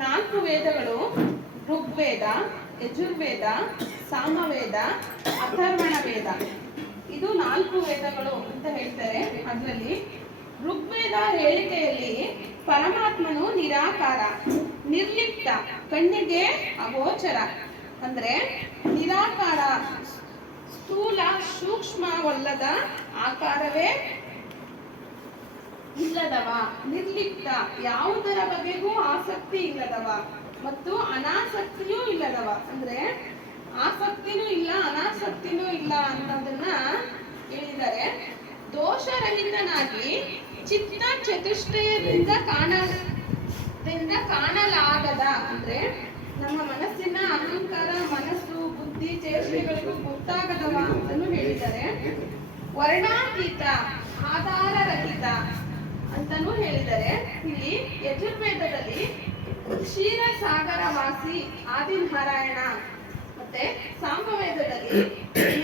4 ವೇದಗಳು ಋಗ್ವೇದ, ಯಜುರ್ವೇದ, ಸಾಮವೇದ, ಅಥರ್ವಣ ವೇದ. ಇದು 4 ವೇದಗಳು ಅಂತ ಹೇಳ್ತಾರೆ. ಅದರಲ್ಲಿ ಋಗ್ವೇದ ಹೇಳಿಕೆಯಲ್ಲಿ ಪರಮಾತ್ಮನು ನಿರಾಕಾರ, ನಿರ್ಲಿಪ್ತ, ಕಣ್ಣಿಗೆ ಅಗೋಚರ. ಅಂದ್ರೆ ನಿರಾಕಾರ, ಸ್ಥೂಲ ಸೂಕ್ಷ್ಮವಲ್ಲದ, ಆಕಾರವೇ ಇಲ್ಲದವ, ನಿರ್ಲಿಪ್ತ, ಯಾವುದರ ಬಗೆಗೂ ಆಸಕ್ತಿ ಇಲ್ಲದವ ಮತ್ತು ಅನಾಸಕ್ತಿಯೂ ಇಲ್ಲದವ. ಅಂದ್ರೆ ಆಸಕ್ತಿನೂ ಇಲ್ಲ, ಅನಾಸಕ್ತಿನೂ ಇಲ್ಲ ಅನ್ನೋದನ್ನ ಹೇಳಿದ್ದಾರೆ. ದೋಷರಹಿತನಾಗಿ ಚಿತ್ತ ಚತುಷ್ಟಯದಿಂದ ಕಾಣಲಾಗದ, ಅಂದ್ರೆ ನಮ್ಮ ಮನಸ್ಸಿನ ಅಹಂಕಾರ, ಮನಸ್ಸು, ಬುದ್ಧಿ, ಚೇಷ್ಟೆಗಳಿಗೂ ಗೊತ್ತಾಗದವ ಅಂತಲೂ ಹೇಳಿದ್ದಾರೆ. ವರ್ಣಾತೀತ, ಆಧಾರರಹಿತ ಅಂತನೂ ಹೇಳಿದ್ದಾರೆ. ಇಲ್ಲಿ ಯಜುರ್ವೇದದಲ್ಲಿ ಕ್ಷೀರಸಾಗರವಾಸಿ ಆದಿನಾರಾಯಣ, ಮತ್ತೆ ಸಾಮವೇದದಲ್ಲಿ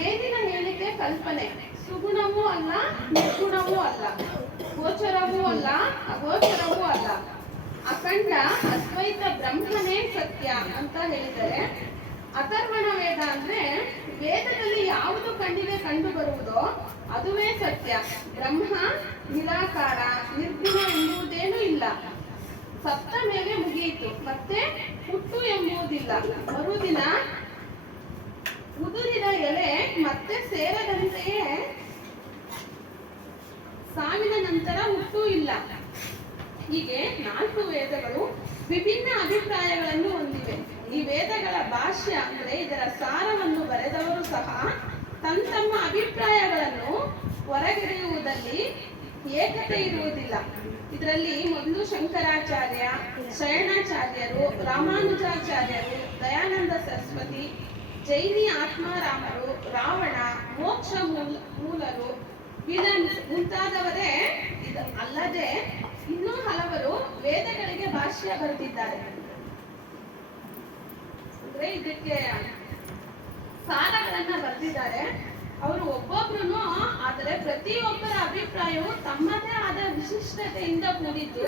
ಮೇಲಿನ ಹೇಳಿಕೆ ಕಲ್ಪನೆ, ಸುಗುಣವೂ ಅಲ್ಲ, ನಿರ್ಗುಣವೂ ಅಲ್ಲ, ಗೋಚರವೂ ಅಲ್ಲ, ಅಗೋಚರವೂ ಅಲ್ಲ, ಅಖಂಡ ಅದ್ವೈತ ಬ್ರಹ್ಮನೇ ಸತ್ಯ ಅಂತ ಹೇಳಿದ್ದಾರೆ. ಅಥರ್ವಣ ವೇದ ಅಂದ್ರೆ ವೇದದಲ್ಲಿ ಯಾವುದು ಕಣ್ಣಿಗೆ ಕಂಡು ಬರುವುದೋ ಅದುವೇ ಸತ್ಯ. ಬ್ರಹ್ಮ ನಿರಾಕಾರ, ನಿರ್ಗುಣ ಎಂಬುದೇನೂ ಇಲ್ಲ, ಸತ್ತ ಮೇಲೆ ಮುಗಿಯಿತು, ಮತ್ತೆ ಹುಟ್ಟು ಎಂಬುದಿಲ್ಲ, ಮರುದಿನ ಉದುರಿದ ಎಲೆ ಮತ್ತೆ ಸೇರದಂತೆಯೇ ಸಾವಿನ ನಂತರ ಹುಟ್ಟು ಇಲ್ಲ. ಹೀಗೆ 4 ವೇದಗಳು ವಿಭಿನ್ನ ಅಭಿಪ್ರಾಯಗಳನ್ನು ಹೊಂದಿವೆ. ಈ ವೇದಗಳ ಭಾಷ್ಯ ಅಂದ್ರೆ ಇದರ ಸಾರವನ್ನು ಬರೆದವರು ಸಹ ತಮ್ಮ ಅಭಿಪ್ರಾಯಗಳನ್ನು ಹೊರಗೆಳೆಯುವುದಲ್ಲಿ ಏಕತೆ ಇರುವುದಿಲ್ಲ. ಇದರಲ್ಲಿ ಮೊದಲು ಶಂಕರಾಚಾರ್ಯ, ಶರಣಾಚಾರ್ಯರು, ರಾಮಾನುಜಾಚಾರ್ಯರು, ದಯಾನಂದ ಸರಸ್ವತಿ, ಜೈನಿ ಆತ್ಮಾರಾಮರು, ರಾವಣ, ಮೋಕ್ಷ ಮೂಲರು, ವಿಲನ್ಸ್ ಮುಂತಾದವರೇ ಅಲ್ಲದೆ ಇನ್ನೂ ಹಲವರು ವೇದಗಳಿಗೆ ಭಾಷ್ಯ ಬರೆದಿದ್ದಾರೆ. ಅಂದ್ರೆ ಇದಕ್ಕೆ ಸಾರಗಳನ್ನ ಬರೆದಿದ್ದಾರೆ ಅವರು ಒಬ್ಬೊಬ್ರು. ಆದರೆ ಪ್ರತಿಯೊಬ್ಬರ ಅಭಿಪ್ರಾಯವು ತಮ್ಮದೇ ಆದ ವಿಶಿಷ್ಟತೆಯಿಂದ ಕೂಡಿದ್ದು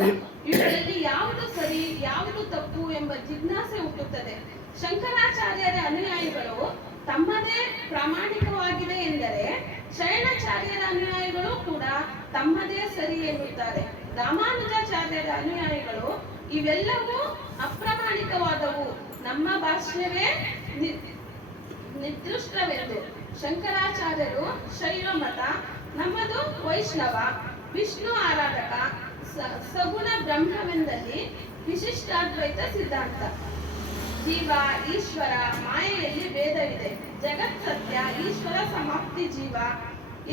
ಇವುಗಳಲ್ಲಿ ಯಾವುದು ಸರಿ, ಯಾವುದು ತಪ್ಪು ಎಂಬ ಜಿಜ್ಞಾಸೆ ಹುಟ್ಟುತ್ತದೆ. ಶಂಕರಾಚಾರ್ಯರ ಅನುಯಾಯಿಗಳು ತಮ್ಮದೇ ಪ್ರಾಮಾಣಿಕವಾಗಿದೆ ಎಂದರೆ ಶರಣಾಚಾರ್ಯರ ಅನುಯಾಯಿಗಳು ಕೂಡ ತಮ್ಮದೇ ಸರಿ ಎನ್ನುತ್ತಾರೆ. ರಾಮಾನುಜಾಚಾರ್ಯರ ಅನುಯಾಯಿಗಳು ಇವೆಲ್ಲವೂ ಅಪ್ರಾಮಾಣಿಕವಾದವು, ನಮ್ಮ ಭಾಷ್ಯವೇ ನಿರ್ದಿಷ್ಟವೆಂದು. ಶಂಕರಾಚಾರ್ಯರು ಶೈವ ಮತ, ನಮ್ಮದು ವೈಷ್ಣವ, ವಿಷ್ಣು ಆರಾಧಕ, ಸಗುಣ ಬ್ರಹ್ಮವೆಂದಲ್ಲಿ ವಿಶಿಷ್ಟಾದ್ವೈತ ಸಿದ್ಧಾಂತ. ಜೀವ, ಈಶ್ವರ, ಮಾಯೆಯಲ್ಲಿ ಭೇದವಿದೆ, ಜಗತ್ ಸತ್ಯ, ಈಶ್ವರ ಸಮಾಪ್ತಿ, ಜೀವ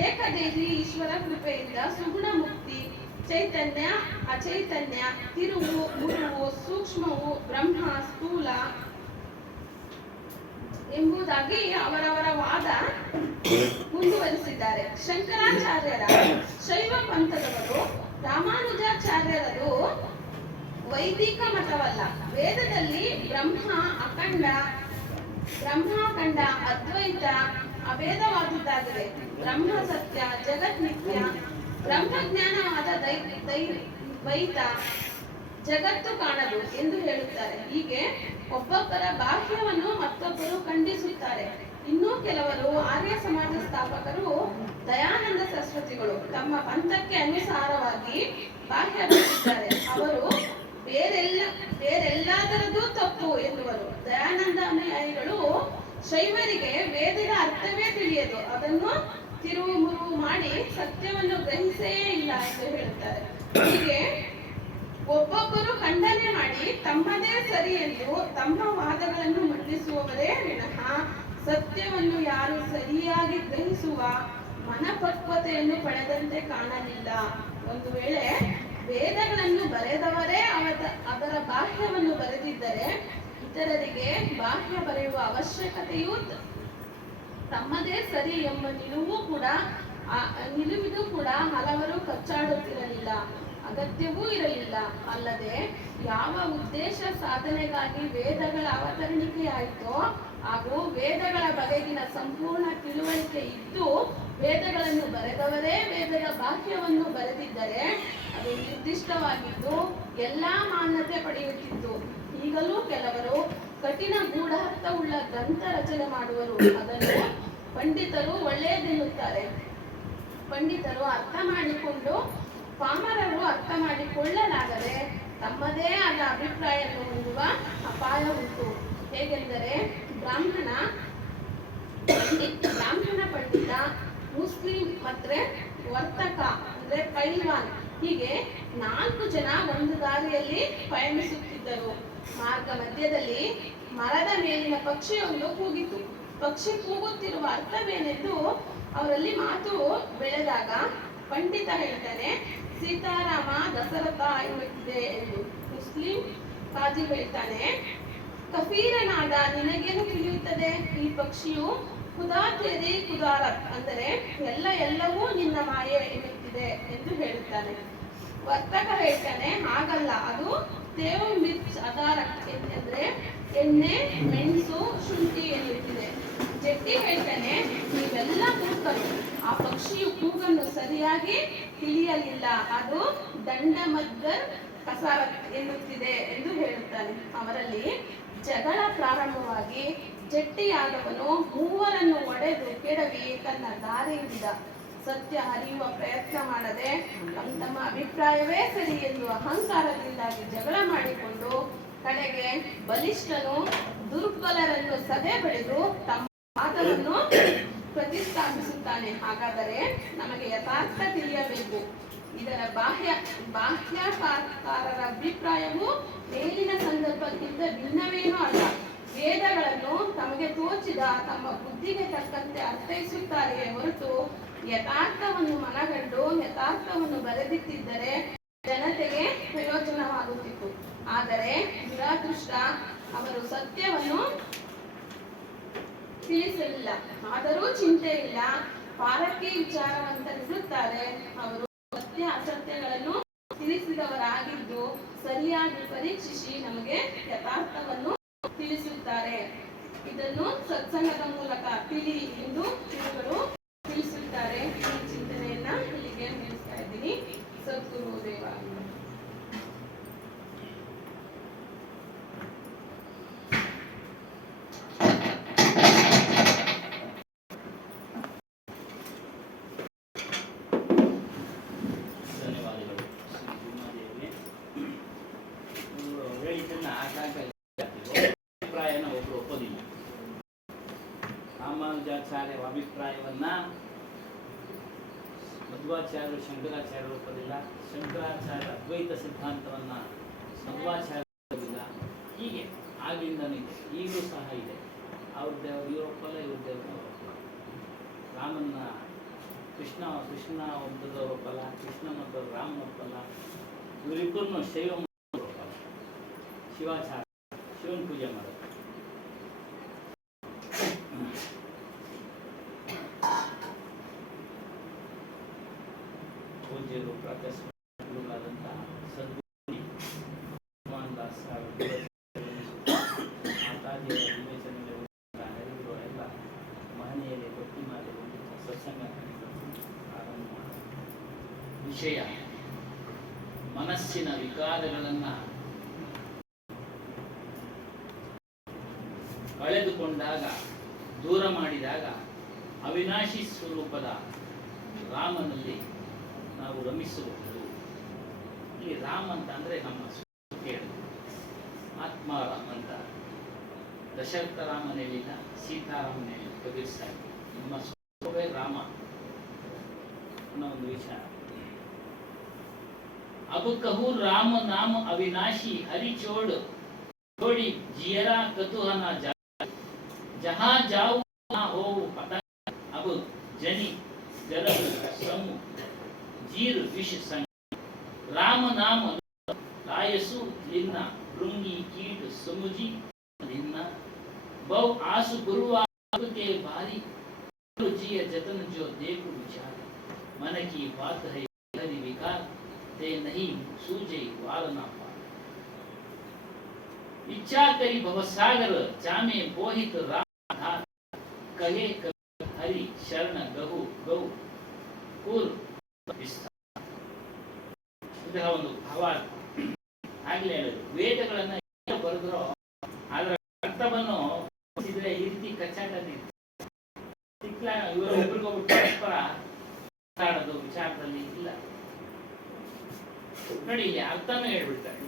ಏಕದೇಹಿ, ಈಶ್ವರ ಕೃಪೆಯಿಂದ ಸುಗುಣ ಮುಕ್ತಿ, ಚೈತನ್ಯ, ಅಚೈತನ್ಯ, ತಿರುವು, ಮುರುವು, ಸೂಕ್ಷ್ಮವು, ಬ್ರಹ್ಮ, ಸ್ಥೂಲ ಎಂಬುದಾಗಿ ಅವರವರ ವಾದ ಮುಂದುವರಿಸಿದ್ದಾರೆ. ಶಂಕರಾಚಾರ್ಯರ ಶೈವ ಪಂಥದವರು, ರಾಮಾನುಜಾಚಾರ್ಯರದು ವೈದಿಕ ಮತವಲ್ಲ. ವೇದದಲ್ಲಿ ಬ್ರಹ್ಮಾಖಂಡ ಅದ್ವೈತ ಅಭೇದವಾದುದಾಗಿದೆ. ಬ್ರಹ್ಮ ಸತ್ಯ, ಜಗತ್ ನಿತ್ಯ, ಬ್ರಹ್ಮಜ್ಞಾನವಾದ ದ್ವೈತ, ಜಗತ್ತು ಕಾಣದು ಎಂದು ಹೇಳುತ್ತಾರೆ. ಹೀಗೆ ಒಬ್ಬೊಬ್ಬರ ಬಾಹ್ಯವನ್ನು ಮತ್ತೊಬ್ಬರು ಖಂಡಿಸುತ್ತಾರೆ. ಇನ್ನೂ ಕೆಲವರು ಆರ್ಯ ಸಮಾಜ ಸ್ಥಾಪಕರು, ದಯಾನಂದ ಸರಸ್ವತಿಗಳು ತಮ್ಮ ಪಂಥಕ್ಕೆ ಅನುಸಾರವಾಗಿ ಬಾಹ್ಯ ಬರೆದಿದ್ದಾರೆ. ಅವರು ಬೇರೆಲ್ಲಾದರದ್ದು ತಪ್ಪು ಎನ್ನುವರು. ದಯಾನಂದ ಅನುಯಾಯಿಗಳು ಶೈವರಿಗೆ ವೇದದ ಅರ್ಥವೇ ತಿಳಿಯದು, ಅದನ್ನು ತಿರುವು ಮುರುವು ಮಾಡಿ ಸತ್ಯವನ್ನು ಗ್ರಹಿಸೇ ಇಲ್ಲ ಎಂದು ಹೇಳುತ್ತಾರೆ. ಹೀಗೆ ಒಬ್ಬೊಬ್ಬರು ಖಂಡನೆ ಮಾಡಿ ತಮ್ಮದೇ ಸರಿ ಎಂದು ತಮ್ಮ ವಾದಗಳನ್ನು ಮಂಡಿಸುವವರೇ ವಿನಃ ಸತ್ಯವನ್ನು ಯಾರು ಸರಿಯಾಗಿ ಗ್ರಹಿಸುವ ಮನಪಕ್ವತೆಯನ್ನು ಪಡೆದಂತೆ ಕಾಣಲಿಲ್ಲ. ಒಂದು ವೇಳೆ ವೇದಗಳನ್ನು ಬರೆದವರೇ ಅದರ ಬಾಹ್ಯವನ್ನು ಬರೆದಿದ್ದರೆ ಇತರರಿಗೆ ಬಾಹ್ಯ ಬರೆಯುವ ಅವಶ್ಯಕತೆಯೂ ತಮ್ಮದೇ ಸರಿ ಎಂಬ ನಿಲುವಿದು ಕೂಡ ಹಲವರು ಕಚ್ಚಾಡುತ್ತಿರಲಿಲ್ಲ, ಅಗತ್ಯವೂ ಇರಲಿಲ್ಲ. ಅಲ್ಲದೆ ಯಾವ ಉದ್ದೇಶ ಸಾಧನೆಗಾಗಿ ವೇದಗಳ ಅವತರಣಿಕೆಯಾಯಿತೋ ಹಾಗೂ ವೇದಗಳ ಬಗೆಗಿನ ಸಂಪೂರ್ಣ ತಿಳುವಳಿಕೆ ಇದ್ದು ವೇದಗಳನ್ನು ಬರೆದವರೇ ವೇದದ ಬಾಹ್ಯವನ್ನು ಬರೆದಿದ್ದರೆ ಅದು ನಿರ್ದಿಷ್ಟವಾಗಿದ್ದು ಎಲ್ಲಾ ಮಾನ್ಯತೆ ಪಡೆಯುತ್ತಿತ್ತು. ಈಗಲೂ ಕೆಲವರು ಕಠಿಣ ಗೂಢಾರ್ಥವುಳ್ಳ ಗ್ರಂಥ ರಚನೆ ಮಾಡುವರು. ಅದನ್ನು ಪಂಡಿತರು ಒಳ್ಳೆಯದೆನ್ನುತ್ತಾರೆ. ಪಂಡಿತರು ಅರ್ಥ ಮಾಡಿಕೊಂಡು ಪಾಮರರು ಅರ್ಥ ಮಾಡಿಕೊಳ್ಳಲಾಗದೆ ತಮ್ಮದೇ ಆದ ಅಭಿಪ್ರಾಯವನ್ನು ಹೊಂದುವ ಅಪಾಯ ಉಂಟು. ಹೇಗೆಂದರೆ ಬ್ರಾಹ್ಮಣ ಪಂಡಿತ, ಮುಸ್ಲಿಂ ಮತ್ತೆ ವರ್ತಕ ಅಂದ್ರೆ ಪೈಲ್ವಾನ್, ಹೀಗೆ 4 ಜನ ಒಂದು ದಾರಿಯಲ್ಲಿ ಪಯಣಿಸುತ್ತಿದ್ದರು. ಮಾರ್ಗ ಮಧ್ಯದಲ್ಲಿ ಮರದ ಮೇಲಿನ ಪಕ್ಷಿಯೊಂದು ಕೂಗಿತು. ಪಕ್ಷಿ ಕೂಗುತ್ತಿರುವ ಅರ್ಥವೇನೆಂದು ಅವರಲ್ಲಿ ಮಾತು ಬೆಳೆದಾಗ ಪಂಡಿತ ಹೇಳ್ತಾನೆ, ಸೀತಾರಾಮ ದಸರಥ ಎನ್ನುತ್ತಿದೆ ಎಂದು. ಮುಸ್ಲಿಂ ಕಾಜಿ ಹೇಳ್ತಾನೆ, ಕಫೀರನಾದ ನಿನಗೇನು ತಿಳಿಯುತ್ತದೆ? ಈ ಪಕ್ಷಿಯು ಖುದಾ ತೇರಿ ಖುದಾರತ್ ಅಂದರೆ ಎಲ್ಲವೂ ನಿನ್ನ ಮಾಯೆ ಎನ್ನುತ್ತಿದೆ ಎಂದು ಹೇಳುತ್ತಾನೆ. ವರ್ತಕ ಹೇಳ್ತಾನೆ, ಹಾಗಲ್ಲ, ಅದು ತೇವು ಮಿರ್ಚ್ ಅದಾರಕ್ ಅಂದ್ರೆ ಎಣ್ಣೆ, ಮೆಣಸು, ಶುಂಠಿ ಎನ್ನುತ್ತಿದೆ. ಜಟ್ಟಿ ಹೇಳ್ತಾನೆ, ನೀವೆಲ್ಲ ಮೂರ್ಖರು. ಆ ಪಕ್ಷಿಯು ಕೂಗನ್ನು ಸರಿಯಾಗಿ ತಿಳಿಯಲಿಲ್ಲ, ಅದು ದಂಡಮದ್ದರ್ ಕಸಾರತ್ ಎನ್ನುತ್ತಿದೆ ಎಂದು ಹೇಳುತ್ತಾನೆ. ಅವರಲ್ಲಿ ಜಗಳ ಪ್ರಾರಂಭವಾಗಿ ಜಟ್ಟಿಯಾದವನು ಮೂವರನ್ನು ಒಡೆದು ಕೆಡವಿ ತನ್ನ ದಾರಿ ಹಿಡಿದ. ಸತ್ಯ ಅರಿಯುವ ಪ್ರಯತ್ನ ಮಾಡದೆ ತಮ್ಮ ಅಭಿಪ್ರಾಯವೇ ಸರಿ ಎಂದು ಅಹಂಕಾರದಿಂದಾಗಿ ಜಗಳ ಮಾಡಿಕೊಂಡು ಕಡೆಗೆ ಬಲಿಷ್ಠನು ದುರ್ಬಲರನ್ನು ಸದೆ ಬಳಿದು ತಮ್ಮ ವಾದವನ್ನು ಪ್ರತಿಷ್ಠಾಪಿಸುತ್ತಾನೆ. ಹಾಗಾದರೆ ನಮಗೆ ಯಥಾರ್ಥ ತಿಳಿಯಬೇಕು. ಇದರ ಬಾಹ್ಯಕಾರರ ಅಭಿಪ್ರಾಯವು ಮೇಲಿನ ಸಂದರ್ಭಕ್ಕಿಂತ ಭಿನ್ನವೇನೂ ಅಲ್ಲ. ವೇದಗಳನ್ನು ತಮಗೆ ತೋಚಿದ ತಮ್ಮ ಬುದ್ಧಿಗೆ ತಕ್ಕಂತೆ ಅರ್ಥೈಸುತ್ತಾರೆಯೇ ಹೊರತು ಯಥಾರ್ಥವನ್ನು ಮನಗಂಡು ಯಥಾರ್ಥವನ್ನು ಬರೆದಿಟ್ಟಿದ್ದರೆ ಜನತೆಗೆ ಪ್ರಯೋಜನವಾಗುತ್ತಿತ್ತು. ಆದರೆ ದುರಾದೃಷ್ಟ, ಅವರು ಸತ್ಯವನ್ನು ತಿಳಿಸಲಿಲ್ಲ. ಆದರೂ ಚಿಂತೆ ಇಲ್ಲ, ಪಾರಕ್ಕೆ ವಿಚಾರವಂತರಿರುತ್ತಾರೆ. ಅವರು ಸತ್ಯ ಅಸತ್ಯಗಳನ್ನು ತಿಳಿಸಿದವರಾಗಿದ್ದು ಸರಿಯಾಗಿ ಪರೀಕ್ಷಿಸಿ ನಮಗೆ ಯಥಾರ್ಥವನ್ನು ತಿಳಿಸುತ್ತಾರೆ. ಇದನ್ನು ಸತ್ಸಂಗದ ಮೂಲಕ ತಿಳಿ ಎಂದು ಗುರುಗಳು ತಿಳಿಸುತ್ತಾರೆ. ಈ ಚಿಂತನೆಯನ್ನ ಇಲ್ಲಿಗೆ ನಿಲ್ಲಿಸ್ತಾ ಇದ್ದೀನಿ. ಸದ್ಗುರು ದೇವ. ರಾಮಾನುಜಾಚಾರ್ಯ ಅಭಿಪ್ರಾಯವನ್ನ ಮಧ್ವಾಚಾರ್ಯರು ಶಂಕರಾಚಾರ್ಯರು ಒಪ್ಪಲಿಲ್ಲ. ಶಂಕರಾಚಾರ್ಯ ಅದ್ವೈತ ಸಿದ್ಧಾಂತವನ್ನ ಮಧ್ವಾಚಾರ್ಯ ಒಪ್ಪಲಿಲ್ಲ. ಹೀಗೆ ಆಗಿಂದನೂ ಇದೆ, ಈಗಲೂ ಸಹ ಇದೆ. ಅವ್ರ ದೇವರು ಇವ್ರು ಒಪ್ಪಲ್ಲ, ಇವ್ರ ದೇವರು ರಾಮನ್ನ ಕೃಷ್ಣ ಒಬ್ಬದವ್ರು ಒಪ್ಪಲ್ಲ, ಕೃಷ್ಣ ಒಬ್ಬರು ರಾಮನ ಒಪ್ಪಲ್ಲ. ಇವರಿಬ್ಬರನ್ನು ಶೈವ ಒಪ್ಪಲ್ಲ. ಶಿವಾಚಾರ್ಯ ಶಿವನ ಪೂಜೆ ಮಾಡೋದು. ಪೂಜ್ಯರು ಪ್ರಕಾಶಗಳಾದಂಥ ಸದ್ಗುರು ಹನುಮಾನ್ದಾಸ್ ಮಾತಾಜಿಯವರ ವಿವೇಚನೆಗಳು ಎಲ್ಲ ಮಹನೀಯರೇ ಭಕ್ತಿ ಮಾಡಿ ಸತ್ಸಂಗ ಆರಂಭ ವಿಷಯ ಮನಸ್ಸಿನ ವಿಕಾರಗಳನ್ನು ಕಳೆದುಕೊಂಡಾಗ, ದೂರ ಮಾಡಿದಾಗ ಅವಿನಾಶಿ ಸ್ವರೂಪದ ರಾಮನಲ್ಲಿ ನಾವು ರಮಿಸಬಹುದು. ಈ ರಾಮ ಅಂತ ಅಂದರೆ ನಮ್ಮ ಕೇಳಿ ಆತ್ಮಾರಾಮ್ ಅಂತ ದಶರಥ ರಾಮನೇಲಿಲ್ಲ, ಸೀತಾರಾಮನೇಲಿ ಕಬೀರ್ಸ್ತಾ ಇದ್ದೀವಿ. ನಮ್ಮ ಸ್ವರೂಪವೇ ರಾಮ ಅನ್ನೋ ಒಂದು ವಿಚಾರ. अब कहूँ राम नाम अविनाशी हरि छोड़ छोड़ी जियरा कतुह ना जा जहाँ जाऊँ ना हो पता अब जनी जरब समू जीर विष संग राम नाम लायसु लिन्ना भृंगी कीट समुजी लिन्ना बहु आसु गुरुआ के भारी जिय जतन जो देखो विचार मन की बात है हरि विकार ते नहीं सूझे वालना पार इच्छा करी भवसागर जामे बोहित राधार कहे हरि शरण गहु गौ कुर ವಿಸ್ತಾರ. ಇದರ ಒಂದು ಭಾವ ಆಗಲೇ ಹೇಳೋದು. ವೇದಗಳನ್ನು ಬರೆದ್ರು, ಅದರ ಅರ್ಥವನ್ನು ಇದ್ರೆ ಈ ರೀತಿ ಕಚ್ಚಾಟನೆ ಸಿಕ್ಲ ಇವರು ಒಬ್ರಿಗೊಬ್ರು ಪರಸ್ಪರ ಮಾತಾಡೋದು ವಿಚಾರದಲ್ಲಿ ಇಲ್ಲ. ನೋಡಿ ಇಲ್ಲಿ ಅರ್ಥನೂ ಹೇಳ್ಬಿಡ್ತಾರೆ.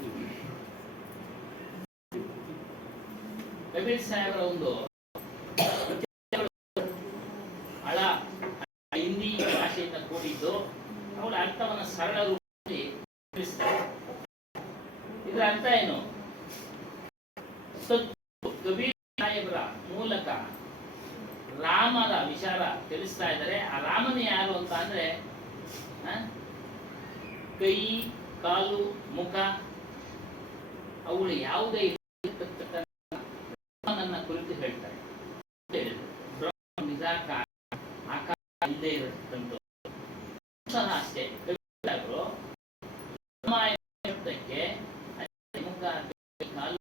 ಕಬೀರ್ ಸಾಹೇಬರ ಒಂದು ಹಳ ಹಿಂದಿ ಭಾಷೆಯಿಂದ ಕೂಡಿದ್ದು, ಅವಳ ಅರ್ಥವನ್ನು ಸರಳ ರೂಪದಲ್ಲಿ ತಿಳಿಸ್ತಾರೆ. ಇದರ ಅರ್ಥ ಏನು? ಕಬೀರ್ ಸಾಹೇಬರ ಮೂಲಕ ರಾಮನ ವಿಚಾರ ತಿಳಿಸ್ತಾ ಇದ್ದಾರೆ. ಆ ರಾಮನ ಯಾರು ಅಂತ ಅಂದ್ರೆ ಕೈ, ಕಾಲು, ಮುಖ ಅವುಗಳು ಯಾವುದೇ ರಾಮನನ್ನ ಕುರಿತು ಹೇಳ್ತಾರೆ. ಬ್ರಹ್ಮ ನಿರಾಕಾರ, ಆಕಾರ ಇಲ್ಲದೆ ಇರತಕ್ಕಂಥ ಸಹ ಅಷ್ಟೇ. ಕವಿಗಳು ಶಬ್ದಕ್ಕೆ ಮುಖ, ಕಾಲು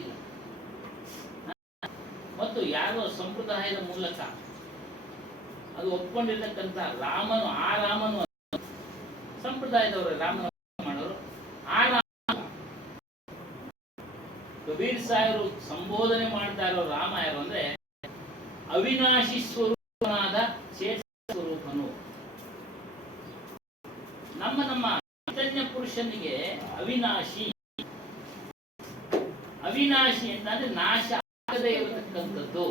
ಇಲ್ಲ. ಮತ್ತು ಯಾರೋ ಸಂಪ್ರದಾಯದ ಮೂಲಕ ಅದು ಒಪ್ಕೊಂಡಿರ್ತಕ್ಕಂಥ ರಾಮನು, ಆ ರಾಮನು ಸಂಪ್ರದಾಯದವರು ರಾಮನ ಮಾಡೋರು. ಆ ರಾಮ ಕಬೀರ್ ಸಾಹೇಬರು ಸಂಬೋಧನೆ ಮಾಡ್ತಾ ಇರೋ ರಾಮ ಯಾರು ಅಂದ್ರೆ ಅವಿನಾಶಿ ಸ್ವರೂಪನಾದ ಚೇತನ ಸ್ವರೂಪನು. ನಮ್ಮ ಚೈತನ್ಯ ಪುರುಷನಿಗೆ ಅವಿನಾಶಿ ಅಂತಂದ್ರೆ ನಾಶ ಆಗದೇ ಇರತಕ್ಕಂಥದ್ದು.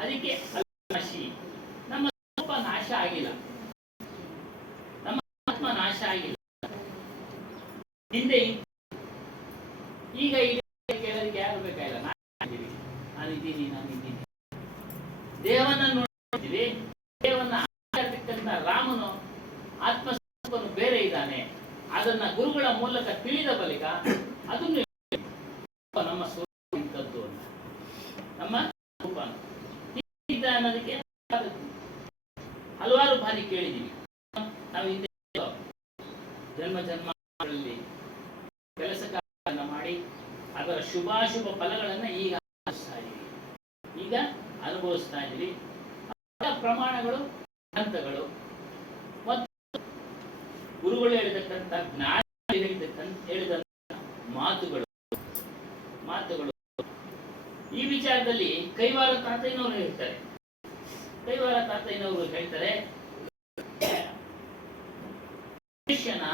ಅದಕ್ಕೆ ಅವಿನಾಶಿ. ನಮ್ಮ ಸ್ವರೂಪ ನಾಶ ಆಗಿಲ್ಲ, ನಮ್ಮ ಆತ್ಮ ನಾಶ ಆಗಿಲ್ಲ. ಹಿಂದೆ ಈಗ ಕೇಳೋದಕ್ಕೆ ಯಾರು ಬೇಕಾಗಿಲ್ಲ. ನಾನಿದ್ದೀನಿ. ದೇವನ್ನ ನೋಡ್ತೀವಿ. ದೇವನ್ನ ಆಗಿರ್ತಕ್ಕಂಥ ರಾಮನು ಆತ್ಮಸ್ವರೂಪನು ಬೇರೆ ಇದ್ದಾನೆ. ಅದನ್ನ ಗುರುಗಳ ಮೂಲಕ ತಿಳಿದ ಬಳಿಕ ಅದನ್ನು ನಮ್ಮ ಸ್ವರೂಪ ಇಂಥದ್ದು ಅಂತ, ನಮ್ಮ ಸ್ವರೂಪ ಅನ್ನೋದಕ್ಕೆ ಹಲವಾರು ಬಾರಿ ಕೇಳಿದ್ದೀವಿ. ನಾವು ಹಿಂದೆ ಜನ್ಮಗಳಲ್ಲಿ ಕೆಲಸ ಕಾರ್ಯಗಳನ್ನು ಮಾಡಿ ಅದರ ಶುಭಾಶುಭ ಫಲಗಳನ್ನ ಈಗ ಅನುಭವಿಸ್ತಾ ಇದ್ದೀವಿ. ಪ್ರಮಾಣಗಳು, ಹಂತಗಳು ಮತ್ತು ಗುರುಗಳು ಹೇಳಿದಕ್ಕಂಥ ಜ್ಞಾನ ಹೇಳಿದ ಮಾತುಗಳು ಈ ವಿಚಾರದಲ್ಲಿ ಕೈವಾರ ತಾತಯ್ಯನವರು ಹೇಳ್ತಾರೆ, ಮನುಷ್ಯನ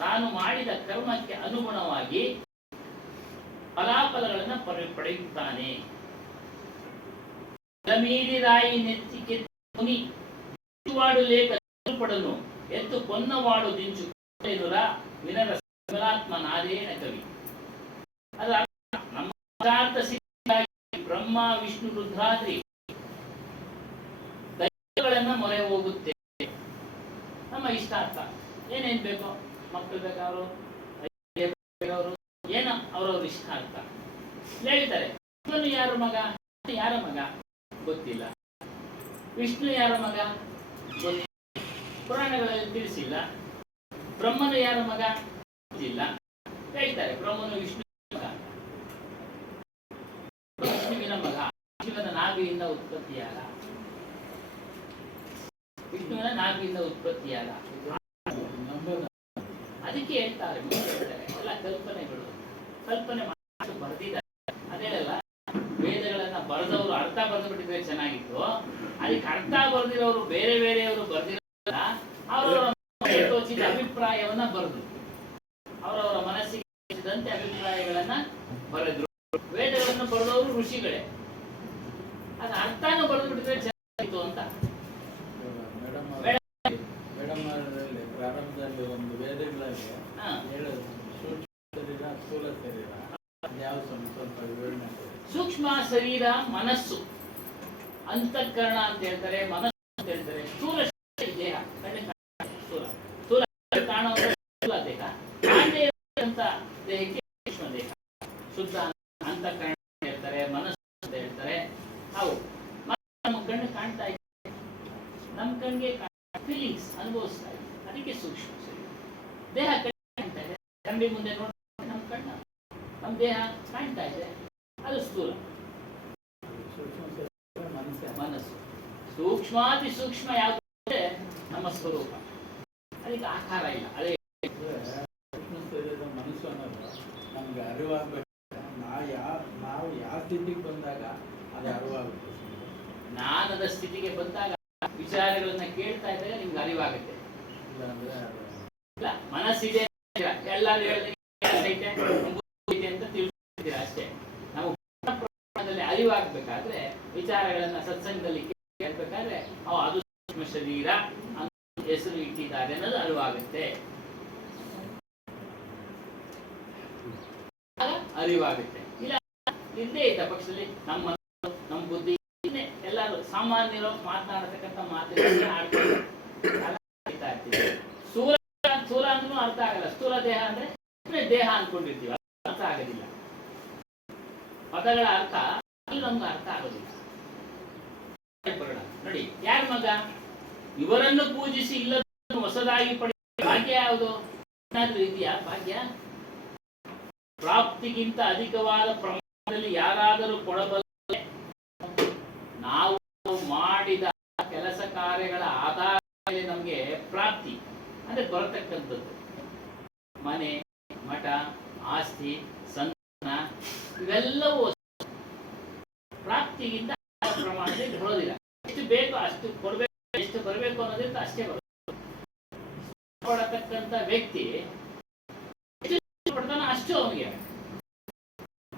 ತಾನು ಮಾಡಿದ ಕರ್ಮಕ್ಕೆ ಅನುಗುಣವಾಗಿ ಫಲಾಫಲಗಳನ್ನು ಪಡೆಯುತ್ತಾನೆ. ಮೀರಿ ರಾಯಿ ನೆತ್ತಿಕೆ ಮುನಿ ವಾಡು ಲೇಖ ಪಡನು ಎತ್ತು ಕೊನ್ನವಾಡು ದಿಂಚು ವಿನರ ವಿಮಲಾತ್ಮನಾದೇನ ಕವಿ. ಅದರ ನಮ್ಮ ಬ್ರಹ್ಮ, ವಿಷ್ಣು, ರುದ್ರಾದ್ರಿ ದೈವಗಳನ್ನ ಮೊರೆ ಹೋಗುತ್ತೇವೆ. ನಮ್ಮ ಇಷ್ಟಾರ್ಥ ಏನೇನ್ ಬೇಕೋ, ಮಕ್ಕಳು ಬೇಕಾದ್ರು ಏನೋ ಅವರವ್ರ ಇಷ್ಟಾರ್ಥ ಹೇಳ್ತಾರೆ. ಇವನು ಯಾರ ಮಗ ಗೊತ್ತಿಲ್ಲ. ವಿಷ್ಣು ಯಾರ ಮಗ ಗೊತ್ತಿಲ್ಲ, ಪುರಾಣಗಳಲ್ಲಿ ತಿಳಿಸಿಲ್ಲ. ಬ್ರಹ್ಮನು ಯಾರ ಮಗ ಗೊತ್ತಿಲ್ಲ, ಹೇಳ್ತಾರೆ ಬ್ರಹ್ಮನು ವಿಷ್ಣುವಿನ ಮಗ. ಶಿವನ ನಾಭಿಯಿಂದ ಉತ್ಪತ್ತಿಯಾದ, ವಿಷ್ಣುವಿನ ನಾಭಿಯಿಂದ ಉತ್ಪತ್ತಿಯಾದ. ಅದಕ್ಕೆ ಹೇಳ್ತಾರೆ ಎಲ್ಲ ಕಲ್ಪನೆ ಮಾಡಿ ಬರೆದಿದ್ದಾರೆ. ಅದೇನಲ್ಲ, ವೇದಗಳನ್ನ ಬರೆದವರು ಅರ್ಥ ಬರೆದು ಬಿಟ್ಟಿದ್ರೆ ಚೆನ್ನಾಗಿತ್ತು. ಅದಕ್ಕೆ ಅರ್ಥ ಬರೆದಿರೋರು ಬೇರೆಯವರು ಬರೆದಿರೋಲ್ಲ, ಅವರವರ ಅಭಿಪ್ರಾಯವನ್ನ ಬರೆದ್ರು, ಅವರವರ ಮನಸ್ಸಿಗೆ ಅಭಿಪ್ರಾಯಗಳನ್ನ ಬರೆದ್ರು. ವೇದಗಳನ್ನು ಬರೆದವರು ಋಷಿಗಳೇ, ಅದ ಅರ್ಥನೂ ಬರೆದು ಬಿಟ್ಟಿದ್ರೆ ಚೆನ್ನಾಗಿತ್ತು ಅಂತ. ಪ್ರಾರಂಭದಲ್ಲಿ ಒಂದು ವೇದಗಳಲ್ಲಿ ಹೇಳೋದು ಸೂಕ್ಷ್ಮ ಶರೀರ, ಸ್ಥೂಲ ಶರೀರ, ಯಾವ ಸ್ವಲ್ಪ ವಿವರಣೆ. ಸೂಕ್ಷ್ಮ ಶರೀರ ಮನಸ್ಸು, ಅಂತಃಕರಣ ಅಂತ ಹೇಳ್ತಾರೆ, ಮನಸ್ಸು ಅಂತ ಹೇಳ್ತಾರೆ. ಸ್ಥೂಲ ದೇಹ, ಸ್ಥೂಲ ಕಾಣುವಂತ ಸ್ಥೂಲ ದೇಹ, ಕಾಣದೇ ಇರುವಂತ ದೇಹಕ್ಕೆ ಸೂಕ್ಷ್ಮ ದೇಹ. ಶುದ್ಧ ಅಂತಃಕರಣ ಅಂತ ಹೇಳ್ತಾರೆ, ಮನಸ್ಸು ಅಂತ ಹೇಳ್ತಾರೆ. ಅವು ನಮ್ಮ ಕಣ್ಣು ಕಾಣ್ತಾ ಇದೆ, ನಮ್ಮ ಕಣ್ಣಿಗೆ ಫೀಲಿಂಗ್ಸ್ ಅನುಭವಿಸ್ತಾ ಇದೆ, ಅದಕ್ಕೆ ಸೂಕ್ಷ್ಮ ಶರೀರ. ದೇಹ ಕಾಣ್ತಾ ಇದೆ, ಕಣ್ಣಿ ಮುಂದೆ ನೋಡಿ ನಮ್ಮ ಕಣ್ಣು, ನಮ್ಮ ದೇಹ ಕಾಣ್ತಾ ಇದೆ, ಅದು ಸ್ಥೂಲ. ಮನಸ್ಸು ಸೂಕ್ಷ್ಮಾತಿ ಸೂಕ್ಷ್ಮ ಯಾವುದು ಅಂದ್ರೆ ನಮ್ಮ ಸ್ವರೂಪ. ಅದಕ್ಕೆ ಆಕಾರ ಇಲ್ಲ. ಅದೇ ಸೂಕ್ಷ್ಮ ಶರೀರ ನಮ್ಗೆ ಅರಿವಾಗಬೇಕು. ನಾವು ಯಾವ ಸ್ಥಿತಿಗೆ ಬಂದಾಗ ಅದು ಅರಿವಾಗುತ್ತೆ. ಜ್ಞಾನದ ಸ್ಥಿತಿಗೆ ಬಂದಾಗ ವಿಚಾರಗಳನ್ನ ಕೇಳ್ತಾ ಇದ್ದಾಗ ನಿಮ್ಗೆ ಅರಿವಾಗುತ್ತೆ. ಇಲ್ಲಾಂದ್ರೆ ಇಲ್ಲ, ಮನಸ್ಸಿದೆ ಎಲ್ಲರೂ ಹೇಳಿದ್ರೆ ಅಂತ ತಿಳ್ಕೊಳ್ತೀರಾ ಅಷ್ಟೇ. ನಾವು ಪ್ರಮಾಣದಲ್ಲಿ ಅರಿವಾಗಬೇಕಾದ್ರೆ ವಿಚಾರಗಳನ್ನ ಸತ್ಸಂಗದಲ್ಲಿ ಕೇಳಬೇಕಾದ್ರೆ ಅದು ಸೂಕ್ಷ್ಮ ಶರೀರ ಅಂತ ಹೆಸರು ಇಟ್ಟಿದ್ದಾರೆ ಅನ್ನೋದು ಅರಿವಾಗುತ್ತೆ. ಅರಿವಾಗುತ್ತೆ. ಇಲ್ಲ ಇದ್ದೇ ಇದ್ದ ಪಕ್ಷದಲ್ಲಿ ನಮ್ಮ ಬುದ್ಧಿ ಎಲ್ಲರೂ ಸಾಮಾನ್ಯರು ಮಾತನಾಡತಕ್ಕಂಥ ಮಾತುಗಳನ್ನ ಆಡ್ಕೊಂಡು ಸ್ಥೂಲ ಅಂದ್ರೂ ಅರ್ಥ ಆಗಲ್ಲ. ಸ್ಥೂಲ ದೇಹ ಅಂದ್ರೆ ದೇಹ ಅನ್ಕೊಂಡಿರ್ತೀವಿ, ಅರ್ಥ ಆಗೋದಿಲ್ಲ. ಪದಗಳ ಅರ್ಥ ನಮ್ಗೆ ಅರ್ಥ ಆಗೋದಿಲ್ಲ. ನೋಡಿ, ಯಾರ ಮಗ ಇವರನ್ನು ಪೂಜಿಸಿ ಇಲ್ಲ ಹೊಸದಾಗಿ ಪಡೆದ ಭಾಗ್ಯ ಯಾವುದು? ಏನಾದ್ರೂ ಇದೆಯಾ ಭಾಗ್ಯ? ಪ್ರಾಪ್ತಿಗಿಂತ ಅಧಿಕವಾದ ಪ್ರಮಾಣದಲ್ಲಿ ಯಾರಾದರೂ ಕೊಡಬಲ್ಲ? ನಾವು ಮಾಡಿದ ಕೆಲಸ ಕಾರ್ಯಗಳ ಆಧಾರದ ಮೇಲೆ ನಮಗೆ ಪ್ರಾಪ್ತಿ ಅಂದ್ರೆ ಬರತಕ್ಕಂಥದ್ದು. ಮನೆ, ಮಠ, ಆಸ್ತಿ, ಸಂತಾನ ಇವೆಲ್ಲವೂ ಪ್ರಾಪ್ತಿಗಿಂತ ಪ್ರಮಾಣದಲ್ಲಿ ಬರೋದಿಲ್ಲ. ಎಷ್ಟು ಬೇಕೋ ಅಷ್ಟು ಕೊಡಬೇಕು, ಎಷ್ಟು ಬರಬೇಕು ಅನ್ನೋದ್ರಿಂದ ಅಷ್ಟೇ ಬರುತ್ತೆ. ವ್ಯಕ್ತಿ